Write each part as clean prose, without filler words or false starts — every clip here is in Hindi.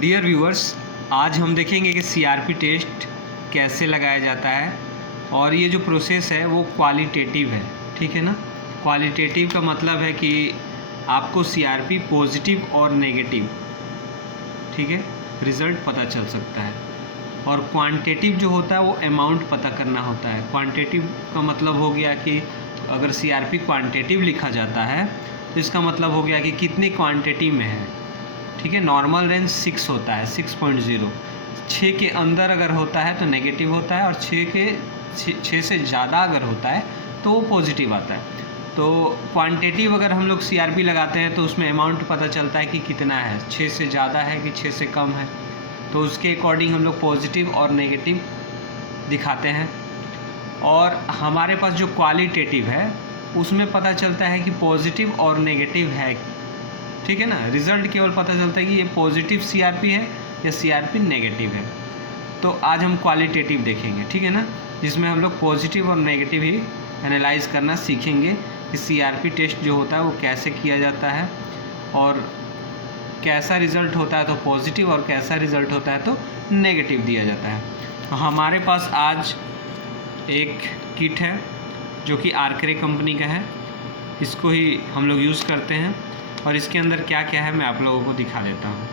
डियर व्यूअर्स, आज हम देखेंगे कि सीआरपी टेस्ट कैसे लगाया जाता है और ये जो प्रोसेस है वो क्वालिटेटिव है। ठीक है ना। क्वालिटेटिव का मतलब है कि आपको सीआरपी पॉजिटिव और नेगेटिव, ठीक है, रिज़ल्ट पता चल सकता है। और क्वांटिटेटिव जो होता है वो अमाउंट पता करना होता है। क्वांटिटेटिव का मतलब हो गया कि अगर सीआरपी क्वांटिटेटिव लिखा जाता है तो इसका मतलब हो गया कि कितनी क्वांटिटी में है। ठीक है। नॉर्मल रेंज 6 होता है, 6.0। 6 के अंदर अगर होता है तो नेगेटिव होता है और 6 से ज़्यादा अगर होता है तो वो पॉजिटिव आता है। तो क्वांटिटेटिव अगर हम लोग सीआरपी लगाते हैं तो उसमें अमाउंट पता चलता है कि कितना है, 6 से ज़्यादा है कि 6 से कम है। तो उसके अकॉर्डिंग हम लोग पॉजिटिव और नेगेटिव दिखाते हैं। और हमारे पास जो क्वालिटेटिव है उसमें पता चलता है कि पॉजिटिव और नेगेटिव है। ठीक है ना। रिज़ल्ट केवल पता चलता है कि ये पॉजिटिव सीआरपी है या सीआरपी नेगेटिव है। तो आज हम क्वालिटेटिव देखेंगे, ठीक है ना, जिसमें हम लोग पॉजिटिव और नेगेटिव ही एनालाइज करना सीखेंगे कि सीआरपी टेस्ट जो होता है वो कैसे किया जाता है और कैसा रिज़ल्ट होता है तो पॉजिटिव और कैसा रिज़ल्ट होता है तो नेगेटिव दिया जाता है। हमारे पास आज एक किट है जो कि आर्करे कंपनी का है। इसको ही हम लोग यूज़ करते हैं और इसके अंदर क्या क्या है मैं आप लोगों को दिखा देता हूँ।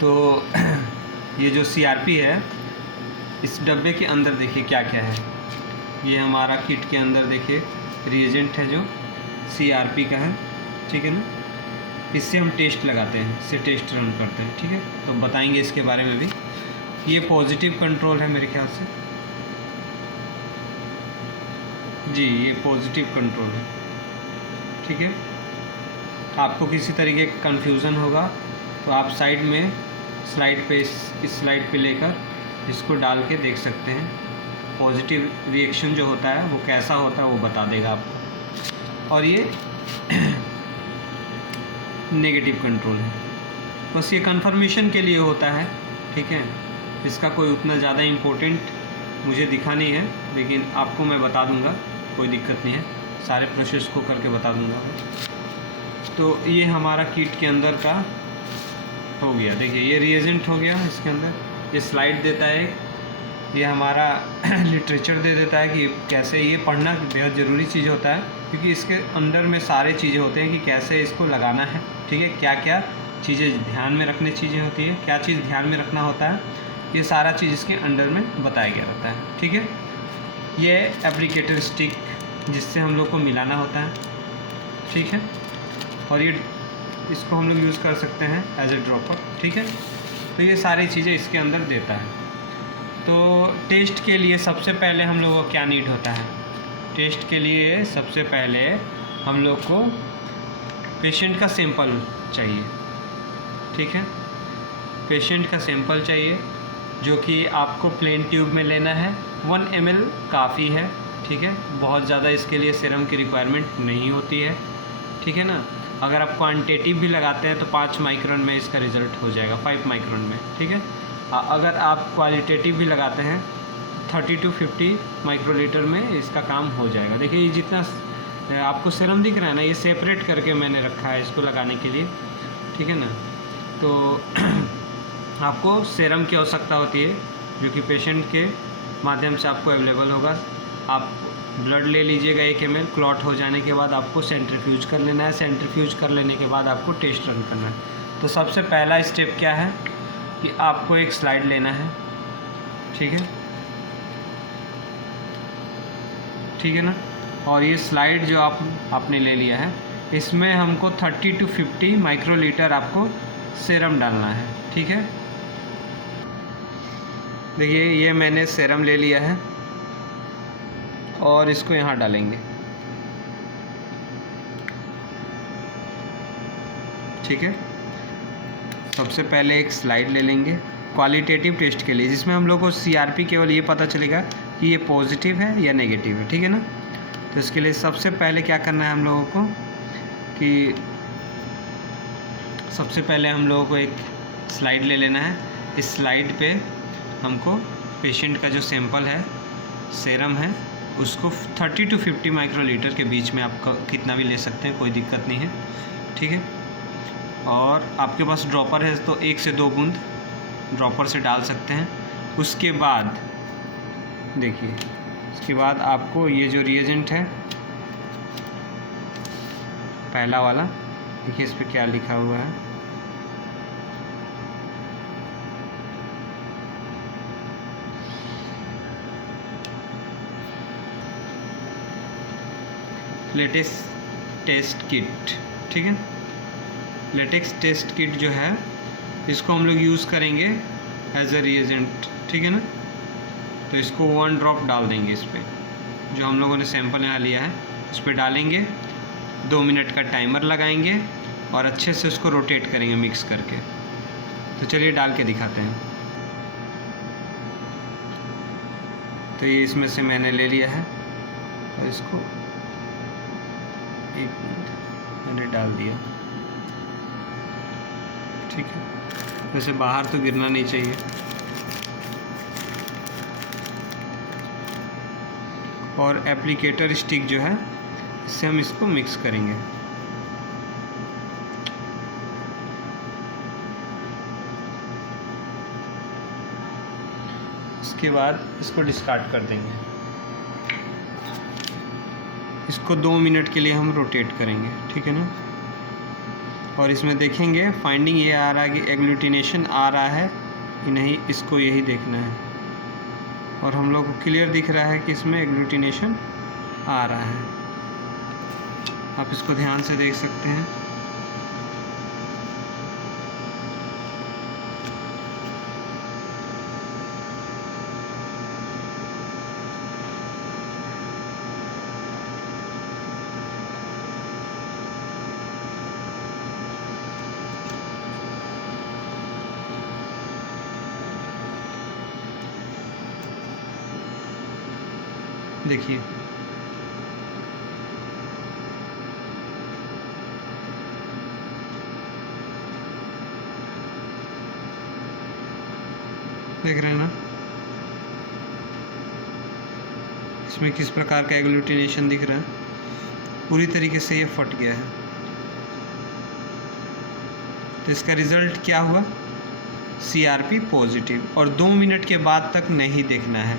तो ये जो सीआरपी है इस डब्बे के अंदर देखिए क्या क्या है। ये हमारा किट के अंदर देखिए रिएजेंट है जो सीआरपी का है, ठीक है ना। इससे हम टेस्ट लगाते हैं, इससे टेस्ट रन करते हैं, ठीक है। तो बताएंगे इसके बारे में भी। ये पॉजिटिव कंट्रोल है मेरे ख्याल से जी, ये पॉजिटिव कंट्रोल है, ठीक है। आपको किसी तरीके का कन्फ्यूज़न होगा तो आप साइड में स्लाइड पे इस स्लाइड पे लेकर इसको डाल के देख सकते हैं। पॉजिटिव रिएक्शन जो होता है वो कैसा होता है वो बता देगा आपको। और ये नेगेटिव कंट्रोल है, बस ये कंफर्मेशन के लिए होता है, ठीक है। इसका कोई उतना ज़्यादा इम्पोर्टेंट मुझे दिखा नहीं है, लेकिन आपको मैं बता दूंगा, कोई दिक्कत नहीं है, सारे प्रोसेस को करके बता दूंगा। तो ये हमारा किट के अंदर का हो गया। देखिए ये रिएजेंट हो गया इसके अंदर, ये स्लाइड देता है, ये हमारा लिटरेचर दे देता है कि कैसे, ये पढ़ना बेहद ज़रूरी चीज़ होता है क्योंकि इसके अंदर में सारे चीज़ें होते हैं कि कैसे इसको लगाना है, ठीक है। क्या क्या चीज़ें ध्यान में रखने चीज़ें होती है, क्या चीज़ ध्यान में रखना होता है, ये सारा चीज़ इसके अंडर में बताया गया रहता है, ठीक है। ये एप्लीकेटर स्टिक जिससे हम लोग को मिलाना होता है, ठीक है। और ये इसको हम लोग यूज़ कर सकते हैं एज ए ड्रॉपर, ठीक है। तो ये सारी चीज़ें इसके अंदर देता है। तो टेस्ट के लिए सबसे पहले हम लोगों को क्या नीड होता है? टेस्ट के लिए सबसे पहले हम लोग को पेशेंट का सैंपल चाहिए, ठीक है। पेशेंट का सैंपल चाहिए जो कि आपको प्लेन ट्यूब में लेना है। 1 ml काफ़ी है, ठीक है। बहुत ज़्यादा इसके लिए सीरम की रिक्वायरमेंट नहीं होती है, ठीक है ना। अगर आप क्वांटिटेटिव भी लगाते हैं तो 5 माइक्रोन में इसका रिज़ल्ट हो जाएगा, 5 माइक्रोन में, ठीक है। अगर आप क्वालिटेटिव भी लगाते हैं 30 to 50 माइक्रोलीटर में इसका काम हो जाएगा। देखिए ये जितना आपको सीरम दिख रहा है ना, ये सेपरेट करके मैंने रखा है इसको लगाने के लिए, ठीक है ना। तो आपको सीरम की आवश्यकता होती है जो कि पेशेंट के माध्यम से आपको अवेलेबल होगा। आप ब्लड ले लीजिएगा 1 ml, क्लॉट हो जाने के बाद आपको सेंट्रीफ्यूज कर लेना है। सेंट्रीफ्यूज कर लेने के बाद आपको टेस्ट रन करना है। तो सबसे पहला स्टेप क्या है कि आपको एक स्लाइड लेना है, ठीक है, ठीक है ना। और ये स्लाइड जो आपने ले लिया है इसमें हमको 30 to 50 माइक्रोलीटर आपको सीरम डालना है, ठीक है। देखिए ये मैंने सीरम ले लिया है और इसको यहाँ डालेंगे, ठीक है। सबसे पहले एक स्लाइड ले लेंगे क्वालिटेटिव टेस्ट के लिए, जिसमें हम लोग को सीआरपी केवल ये पता चलेगा कि ये पॉजिटिव है या नेगेटिव है, ठीक है ना। तो इसके लिए सबसे पहले क्या करना है हम लोगों को कि सबसे पहले हम लोगों को एक स्लाइड ले लेना है। इस स्लाइड पे हमको पेशेंट का जो सैंपल है, सीरम है, उसको 30 to 50 माइक्रोलीटर के बीच में आप कितना भी ले सकते हैं, कोई दिक्कत नहीं है, ठीक है। और आपके पास ड्रॉपर है तो 1 से 2 बूंद ड्रॉपर से डाल सकते हैं। उसके बाद देखिए, उसके बाद आपको ये जो रिएजेंट है पहला वाला, देखिए इस पर क्या लिखा हुआ है, लेटेक्स टेस्ट किट, ठीक है। लेटेक्स टेस्ट किट जो है इसको हम लोग यूज़ करेंगे एज अ रिएजेंट, ठीक है ना। तो इसको 1 ड्रॉप डाल देंगे इस पर, जो हम लोगों ने सैंपल यहाँ लिया है उस पर डालेंगे, 2 मिनट का टाइमर लगाएंगे और अच्छे से उसको रोटेट करेंगे मिक्स करके। तो चलिए डाल के दिखाते हैं। तो ये इसमें से मैंने ले लिया है और इसको 1 मिनट मैंने डाल दिया, ठीक है। वैसे बाहर तो गिरना नहीं चाहिए। और एप्लीकेटर स्टिक जो है इससे हम इसको मिक्स करेंगे। उसके बाद इसको डिस्कार्ड कर देंगे। इसको 2 मिनट के लिए हम रोटेट करेंगे, ठीक है ना। और इसमें देखेंगे फाइंडिंग ये आ रहा है कि एग्लूटिनेशन आ रहा है कि नहीं, इसको यही देखना है। और हम लोग को क्लियर दिख रहा है कि इसमें एग्लूटिनेशन आ रहा है, आप इसको ध्यान से देख सकते हैं। देखिए देख रहे हैं ना, इसमें किस प्रकार का एग्लूटिनेशन दिख रहा है। पूरी तरीके से ये फट गया है। तो इसका रिज़ल्ट क्या हुआ, CRP पॉजिटिव। और 2 मिनट के बाद तक नहीं देखना है,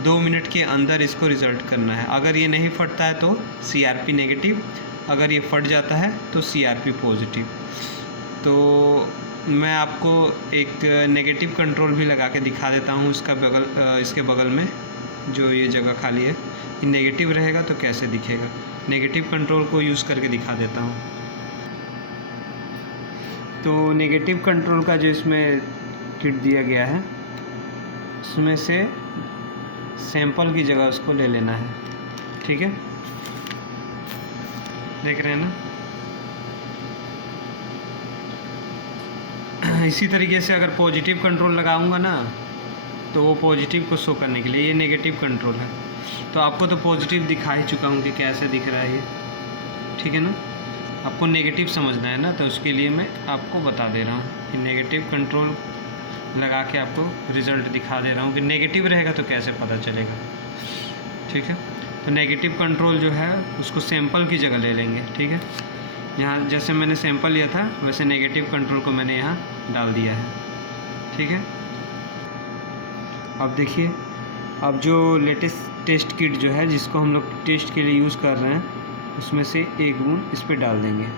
2 मिनट के अंदर इसको रिज़ल्ट करना है। अगर ये नहीं फटता है तो CRP नेगेटिव, अगर ये फट जाता है तो CRP पॉजिटिव। तो मैं आपको एक नेगेटिव कंट्रोल भी लगा के दिखा देता हूँ। इसके बगल में जो ये जगह खाली है, ये नेगेटिव रहेगा तो कैसे दिखेगा। नेगेटिव कंट्रोल को यूज़ करके दिखा देता हूँ। तो नेगेटिव कंट्रोल का जो इसमें किट दिया गया है, उसमें से सैंपल की जगह उसको ले लेना है, ठीक है। देख रहे हैं ना। इसी तरीके से अगर पॉजिटिव कंट्रोल लगाऊंगा ना तो वो पॉजिटिव को शो करने के लिए, ये नेगेटिव कंट्रोल है। तो आपको तो पॉजिटिव दिखा ही चुका हूँ कि कैसे दिख रहा है ये, ठीक है ना। आपको नेगेटिव समझना है ना, तो उसके लिए मैं आपको बता दे रहा हूँ कि नेगेटिव कंट्रोल लगा के आपको रिज़ल्ट दिखा दे रहा हूँ कि नेगेटिव रहेगा तो कैसे पता चलेगा, ठीक है। तो नेगेटिव कंट्रोल जो है उसको सैंपल की जगह ले लेंगे, ठीक है। यहाँ जैसे मैंने सैंपल लिया था वैसे नेगेटिव कंट्रोल को मैंने यहाँ डाल दिया है, ठीक है। अब देखिए, अब जो लेटेस्ट टेस्ट किट जो है जिसको हम लोग टेस्ट के लिए यूज़ कर रहे हैं, उसमें से 1 बूंद इस पर डाल देंगे।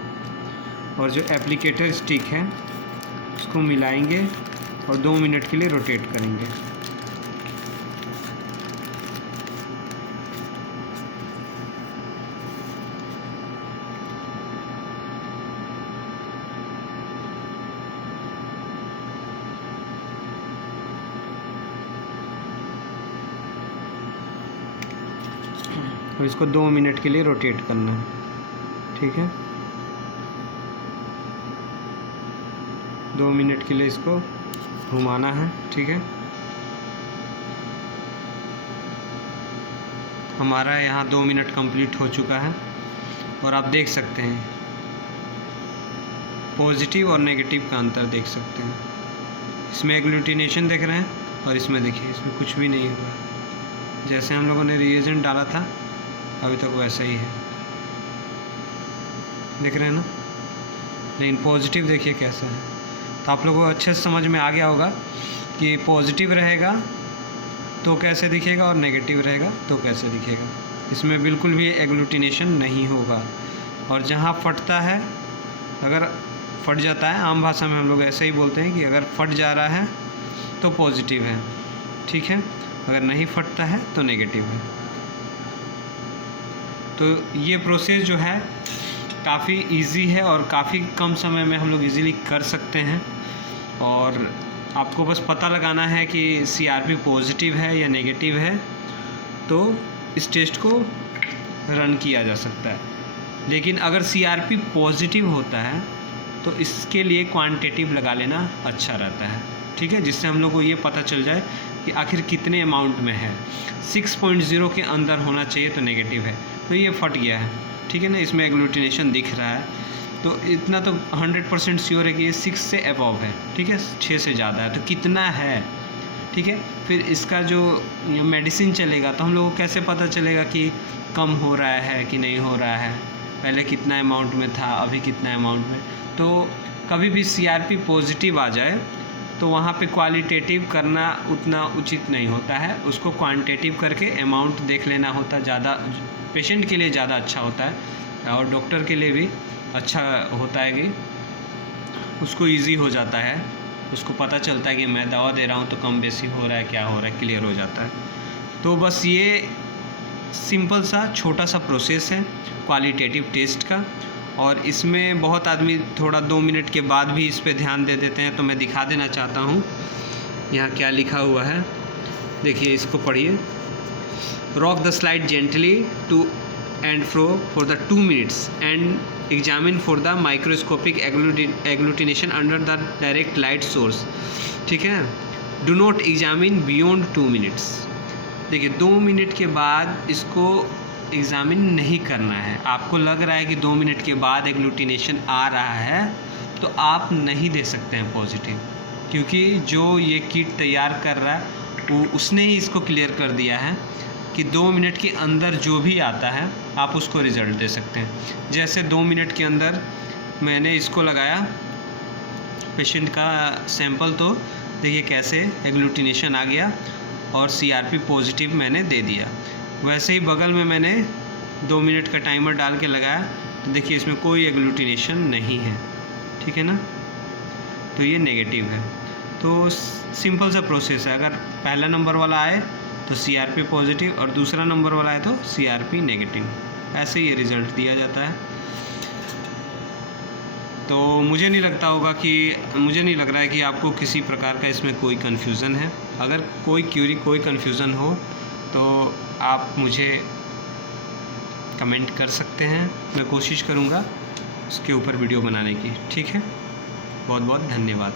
और जो एप्लीकेटर स्टिक है उसको मिलाएंगे और 2 मिनट के लिए रोटेट करेंगे। और इसको 2 मिनट के लिए रोटेट करना है, ठीक है। 2 मिनट के लिए इसको घुमाना है, ठीक है। हमारा यहाँ 2 मिनट कंप्लीट हो चुका है और आप देख सकते हैं पॉजिटिव और नेगेटिव का अंतर देख सकते हैं। इसमें एग्लूटिनेशन देख रहे हैं और इसमें देखिए इसमें कुछ भी नहीं हुआ। जैसे हम लोगों ने रिएजेंट डाला था अभी तक वैसा ही है, देख रहे हैं ना। लेकिन पॉजिटिव देखिए कैसा है। तो आप लोगों को अच्छे से समझ में आ गया होगा कि पॉजिटिव रहेगा तो कैसे दिखेगा और नेगेटिव रहेगा तो कैसे दिखेगा। इसमें बिल्कुल भी एग्लूटिनेशन नहीं होगा। और जहाँ फटता है, अगर फट जाता है, आम भाषा में हम लोग ऐसे ही बोलते हैं कि अगर फट जा रहा है तो पॉजिटिव है, ठीक है। अगर नहीं फटता है तो नेगेटिव है। तो ये प्रोसेस जो है काफ़ी इजी है और काफ़ी कम समय में हम लोग इजीली कर सकते हैं। और आपको बस पता लगाना है कि CRP पॉजिटिव है या नेगेटिव है, तो इस टेस्ट को रन किया जा सकता है। लेकिन अगर CRP पॉजिटिव होता है तो इसके लिए क्वांटिटेटिव लगा लेना अच्छा रहता है, ठीक है, जिससे हम लोग को ये पता चल जाए कि आखिर कितने अमाउंट में है। 6.0 के अंदर होना चाहिए तो नेगेटिव है। तो ये फट गया है, ठीक है ना, इसमें एग्लूटिनेशन दिख रहा है। तो इतना तो 100% श्योर है कि ये 6 से अबव है, ठीक है, 6 से ज़्यादा है। तो कितना है, ठीक है। फिर इसका जो मेडिसिन चलेगा तो हम लोगों को कैसे पता चलेगा कि कम हो रहा है कि नहीं हो रहा है, पहले कितना अमाउंट में था, अभी कितना अमाउंट में। तो कभी भी CRP पॉजिटिव आ जाए तो वहाँ पे क्वालिटेटिव करना उतना उचित नहीं होता है, उसको क्वांटिटेटिव करके अमाउंट देख लेना होता है। ज़्यादा पेशेंट के लिए ज़्यादा अच्छा होता है और डॉक्टर के लिए भी अच्छा होता है कि उसको इजी हो जाता है, उसको पता चलता है कि मैं दवा दे रहा हूँ तो कम बेसी हो रहा है, क्या हो रहा है, क्लियर हो जाता है। तो बस ये सिंपल सा छोटा सा प्रोसेस है क्वालिटेटिव टेस्ट का। और इसमें बहुत आदमी थोड़ा 2 मिनट के बाद भी इस पे ध्यान दे देते हैं। तो मैं दिखा देना चाहता हूँ यहाँ क्या लिखा हुआ है, देखिए, इसको पढ़िए। Rock the slide gently to and fro for the 2 minutes and examine for the microscopic agglutination under the direct light source, ठीक है। Do not examine beyond 2 minutes. देखिए 2 मिनट के बाद इसको एग्ज़ामिन नहीं करना है। आपको लग रहा है कि 2 मिनट के बाद एग्लूटिनेशन आ रहा है तो आप नहीं दे सकते हैं पॉजिटिव, क्योंकि जो ये किट तैयार कर रहा है वो उसने ही इसको क्लियर कर दिया है कि 2 मिनट के अंदर जो भी आता है आप उसको रिज़ल्ट दे सकते हैं। जैसे 2 मिनट के अंदर मैंने इसको लगाया पेशेंट का सैंपल, तो देखिए कैसे एग्लूटिनेशन आ गया और CRP पॉजिटिव मैंने दे दिया। वैसे ही बगल में मैंने 2 मिनट का टाइमर डाल के लगाया तो देखिए इसमें कोई एग्लूटिनेशन नहीं है, ठीक है ना, तो ये नेगेटिव है। तो सिंपल सा प्रोसेस है। अगर पहला नंबर वाला आए तो CRP पॉजिटिव और दूसरा नंबर वाला आए तो CRP नेगेटिव, ऐसे ये रिज़ल्ट दिया जाता है। तो मुझे नहीं लग रहा है कि आपको किसी प्रकार का इसमें कोई कन्फ्यूज़न है। अगर कोई क्यूरी, कोई कन्फ्यूज़न हो तो आप मुझे कमेंट कर सकते हैं, मैं कोशिश करूँगा उसके ऊपर वीडियो बनाने की, ठीक है। बहुत बहुत धन्यवाद।